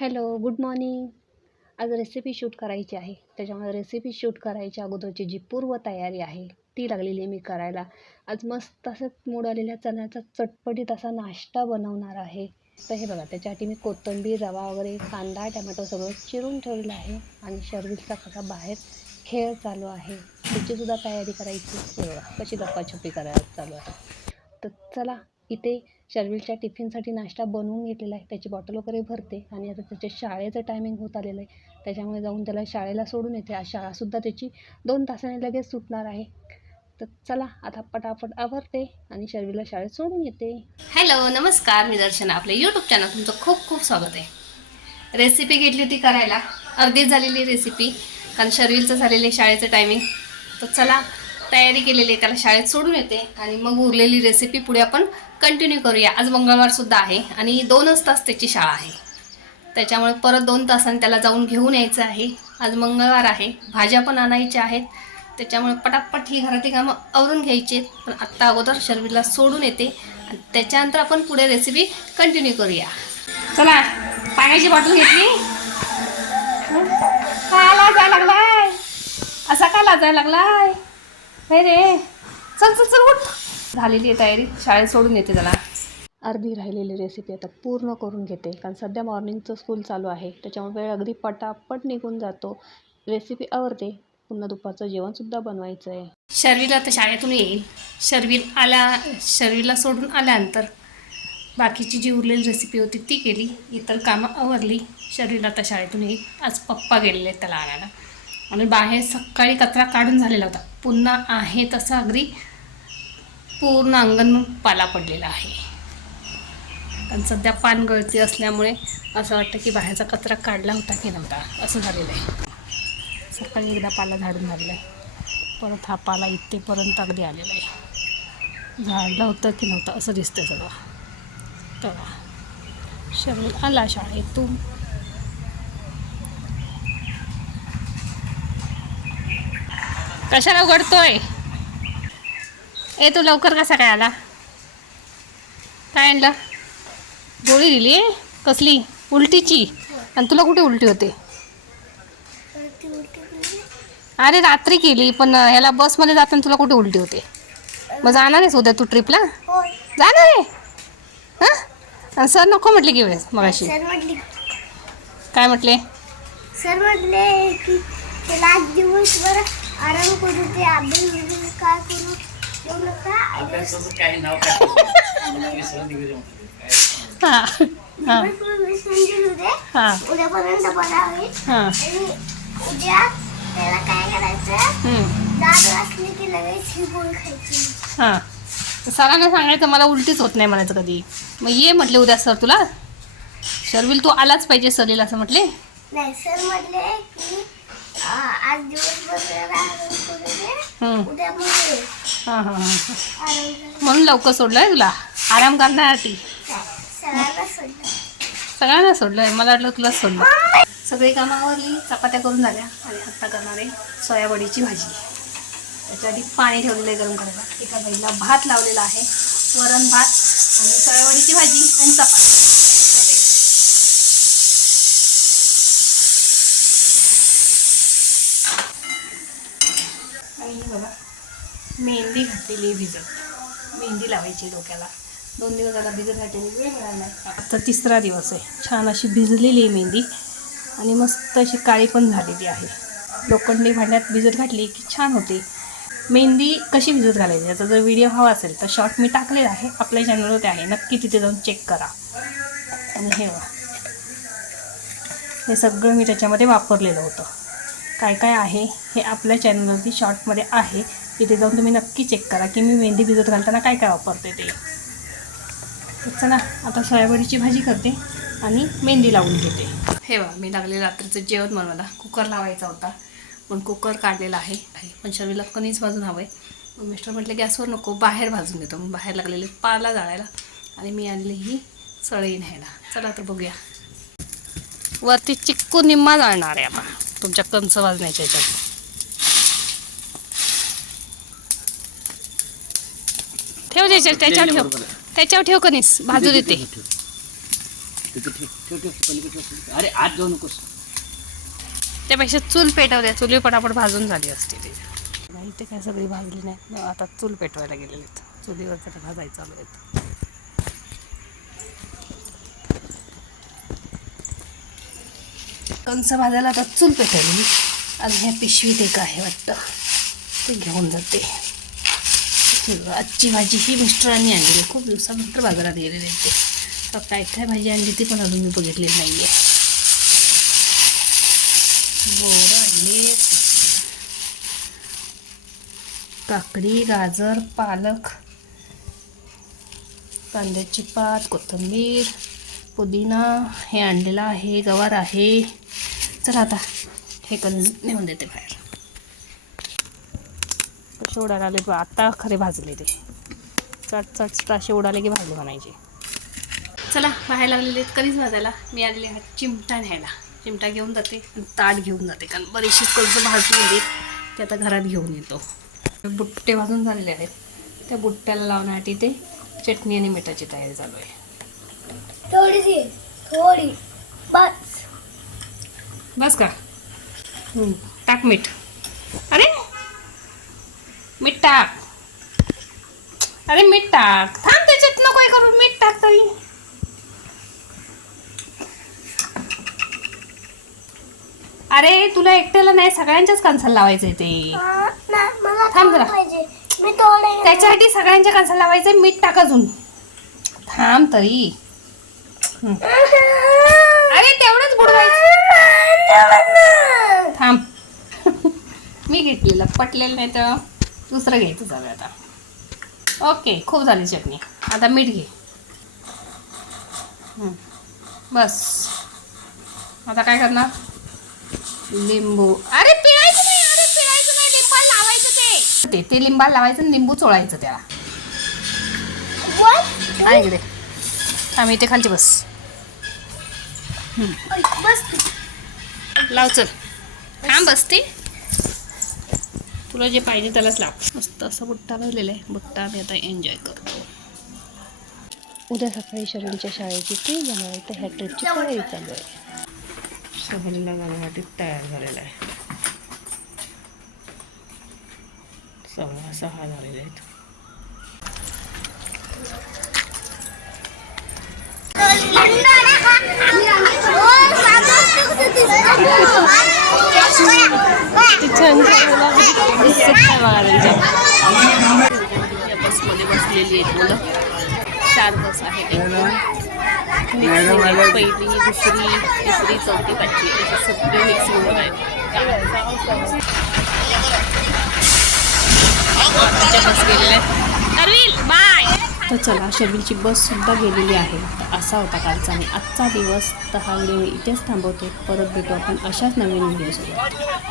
Hello good morning. आज recipe shoot करायची आहे. त्याच्यामुळे रेसिपी शूट करायच्या अगोदरची जी पूर्वतयारी आहे ती लागलेली आहे मी करायला. आज मस्त असं मूड आलेल्या चण्याचा चटपटीत असा नाश्ता बनवणार आहे. तर हे बघा त्याच्यासाठी मी कोथिंबीर रवा वगैरे कांदा टमॅटो सगळं चिरून ठेवलेलं आहे आणि शर्विलचा कसा बाहेर खेळ चालू आहे. त्याचीसुद्धा तयारी करायची. बघा कशी लपाछपी करायला चालू आहे. तर चला इथे शर्विलच्या टिफिनसाठी नाश्ता बनवून घेतलेला आहे. त्याची बॉटल वगैरे भरते आणि आता त्याच्या शाळेचं टायमिंग होत आलेलं आहे. त्याच्यामुळे जाऊन त्याला शाळेला सोडून येते. आज शाळासुद्धा त्याची दोन तासाने लगेच सुटणार आहे. तर चला आता पटापट आवरते आणि शर्विलला शाळेत सोडून येते. हॅलो नमस्कार मी दर्शना. आपल्या यूट्यूब चॅनल तुमचं खूप खूप स्वागत आहे. रेसिपी घेतली होती करायला. अर्धीच झालेली रेसिपी कारण शर्विलचं झालेलं आहे शाळेचं टायमिंग तर चला तयारी केलेली आहे त्याला शाळेत सोडून येते. आणि मग उरलेली रेसिपी पुढे आपण कंटिन्यू करूया. आज मंगळवारसुद्धा आहे आणि दोनच तास त्याची शाळा आहे. त्याच्यामुळे परत दोन तासांनी त्याला जाऊन घेऊन यायचं आहे. आज मंगळवार आहे. भाज्या पण आणायच्या आहेत. त्याच्यामुळे पटापट ही घरातली कामं आवरून घ्यायची आहेत. पण आत्ता अगोदर शर्वीला सोडून येते. आणि त्याच्यानंतर आपण पुढे रेसिपी कंटिन्यू करूया. चला पाण्याची बॉटल घेतली. काय लाजायला लागलाय. असा का लाजायला लागलाय? नाही रे. चल चल चल उठ. झालेली आहे तयारी. शाळेत सोडून येते त्याला. अर्धी राहिलेली रेसिपी आता पूर्ण करून घेते. कारण सध्या मॉर्निंगचं स्कूल चालू आहे. त्याच्यामुळे वेळ अगदी पटापट निघून जातो. रेसिपी आवडते पुन्हा दुपारचं जेवणसुद्धा बनवायचं आहे शर्वीला आता शाळेतून येईल. शर्वील आल्या शर्वीला सोडून आल्यानंतर बाकीची जी उरलेली रेसिपी होती ती केली. इतर कामं आवरली. शर्वीला आता शाळेतून येईल. आज पप्पा गेलेले आहेत त्याला आणायला. आणि बाहेर सकाळी कचरा काढून झालेला होता. पुन्हा आहे तसं अगदी पूर्ण अंगण पाला पडलेला आहे. आणि सध्या पानगळती असल्यामुळे असं वाटतं की बाहेरचा कचरा काढला होता की नव्हता. असं झालेलं आहे. सकाळी एकदा पाला झाडून झालेला आहे. परत हा पाला इथेपर्यंत अगदी आलेला आहे. झाडलं होतं की नव्हतं असं दिसतं सगळं. तेव्हा. शरीर आला शाळेतून. कशाला उघडतोय ए तू लवकर कसा काय आला? काय आणलं? गोळी दिली कसली? उलटीची? आणि तुला कुठे उलटी होते? अरे रात्री केली पण ह्याला बसमध्ये जाताना तुला कुठे उलटी होते? मग जाणार आहेस उद्या तू ट्रिपला जाणार आहे? हां? सर नको म्हटले की वेळेस मगाशी. काय म्हटले? सर म्हटले की दिवसभर आराम करू ते अभ्यास वगैरे काय करू येऊ नका हां हां. दिवसभर विसरून गेलो ते हां. उद्यापर्यंत बरा होईल हां. आणि उद्या त्याला काय करायचं हम्म, दात वाचली की लगेच ही गोळ खायची. हां. तर सरांना सांगायचं मला उलटीच होत नाही म्हणायचं कधी. मग ये म्हटले उद्या सर तुला. शर्विल तू आलाच पाहिजे सलील असं म्हटले. नाही सर म्हटले की आज. हां हां हां. म्हणून लवकर सोडलं आहे तुला? आराम करण्यासाठी? सगळ्यांना सोडलं. आहे मला वाटलं तुलाच सोडलं. सगळी कामं आवरली चपात्या करून झाल्या. आणि आत्ता करणार आहे सोयाबडीची भाजी. त्याच्याआधी पाणी ठेवलेलं आहे गरम करायला. एका बाईला भात लावलेला आहे. वरण भात आणि सोयाबडीची भाजी आणि चपाती आणि ही बघा मेहंदी घातलेली भिजत. मेहंदी लावायची डोक्याला. दोन दिवस आता भिजत घातलेली वेळ मिळाला नाही. आता तिसरा दिवस आहे. छान अशी भिजलेली आहे मेहंदी. आणि मस्त अशी काळी पण झालेली आहे. लोखंडी भांड्यात भिजत घातली की छान होते. मेहंदी कशी भिजत घालायची? याचा जर व्हिडिओ हवा असेल तर शॉर्ट मी टाकलेला आहे. आपल्या चॅनलवरती आहे. नक्की तिथे जाऊन चेक करा. आणि हे हे सगळं मी त्याच्यामध्ये वापरलेलं होतं. काय काय आहे हे आपल्या चॅनलवरती शॉर्टमध्ये आहे. तिथे जाऊन तुम्ही नक्की चेक करा की मी मेहंदी भिजत घालताना काय काय वापरते ते. तर चला आता सोयाबडीची भाजी करते आणि मेहंदी लावून घेते. हे बा मी लागले रात्रीचं जेवण बनवायला कुकर लावायचा होता. पण कुकर काढलेला आहे. पण शर्वीला कणीच भाजून हवं आहे मिस्टर म्हटलं गॅसवर नको बाहेर भाजून घेतो मग बाहेर लागलेले पाला जाळायला आणि मी आणली ही सळई न्यायला. चला तर बघूया. वरती चिक्कू निम्मा जाळणार आहे आता. तुमच्या कंच वाजण्याच्या ह्याच्यात त्याच्यावर त्याच्यावर ठेव. त्याच्यावर ठेव कणीस भाजू देते. अरे आत जाऊ नकोस. त्यापेक्षा चूल पेटवल्या चुली पटापट भाजून झाली असते ती. इथे काय सगळी भाजली नाही आता चूल पेटवायला गेलेले आहेत. चुलीवर तर भाजायचं चालू आहेत. कंस भाजायला आता चूल पेटवली. आज ह्या पिशवीत एक आहे वाटतं. ते घेऊन जाते. हे आजची भाजी ही मिस्टरांनी आणलेली खूप दिवसानंतर बाजारात गेलेले ते तर काय काय भाजी आणली ती पण अजून मी बघितलेली नाही आहे बोरं आणले. काकडी गाजर पालक कांद्याची पात कोथिंबीर पुदिना हे आणलेलं आहे. गवार आहे. चला आता हे करून नेऊन देते बाहेर. कसे उडायला आले बा आता खरे भाजले ते. चट चट चट असे उडाले की भाजले म्हणायचे. चला बाहेर लागलेले आहेत कधीच भाजायला. मी आलेले हा चिमटा न्यायला. चिमटा घेऊन जाते आणि ताट घेऊन जाते कारण बरीचशी कणसं भाजलेली आहेत ते आता घरात घेऊन येतो. बुट्टे भाजून झालेले आहेत. त्या बुट्ट्याला लावण्यासाठी ते चटणी आणि मिठाची तयारी चालू आहे. थोडीशी थोडी बस. बस का? टाक मीठ. अरे मीठ टाक. अरे मीठ टाक. थांब त्याच्यात नको हे करू. मीठ टाक तरी. अरे तुला एकट्याला नाही सगळ्यांच्याच कणसाला लावायचंय ते. थांब जरा. त्याच्यासाठी सगळ्यांच्या कणसाला लावायचंय. मीठ टाक अजून. थांब तरी. अरे तेवढंच बुडवायचं. थांब. मी घेतलेलं. पटलेलं नाही तर. दुसरं घ्यायचं आहे आता. ओके खूप झाली चटणी. आता मीठ घे. बस. आता काय करणार? लिंबू. अरे पिळायचं नाही अरे पिळायचं नाही लिंबाला लावायचं ते. ते ते लिंबाला लावायचं आणि लिंबू चोळायचं त्याला. इकडे. आम्ही इथे खालची बस. बस. लाव चल. थांब बसते तुला जे पाहिजे त्यालाच लाव. मस्त असं बुट्टा भरलेला आहे. बुट्टा आम्ही आता एन्जॉय करतो. उद्या सकाळी शरणच्या शाळेची ट्रिप जाणार आहे. तर ह्या ट्रिपची तयारी चालू आहे. सहलीला जाण्यासाठी तयार झालेला आहे. सव्वा सहा झालेले आहेत. या बसमध्ये बसलेली आहेत मुलं चार बस आहेत आहे पहिली दुसरी तिसरी चौथी पाचवी अशी सगळी मिक्सिंग आहेत बस गेलेल्या आहेत बाय तर चला शर्विलची बससुद्धा गेलेली आहे. असा होता कालचा आणि आजचा दिवस. तर हा व्हिडिओ इथेच थांबवते. परत भेटू आपण अशाच नवीन व्हिडिओसोबत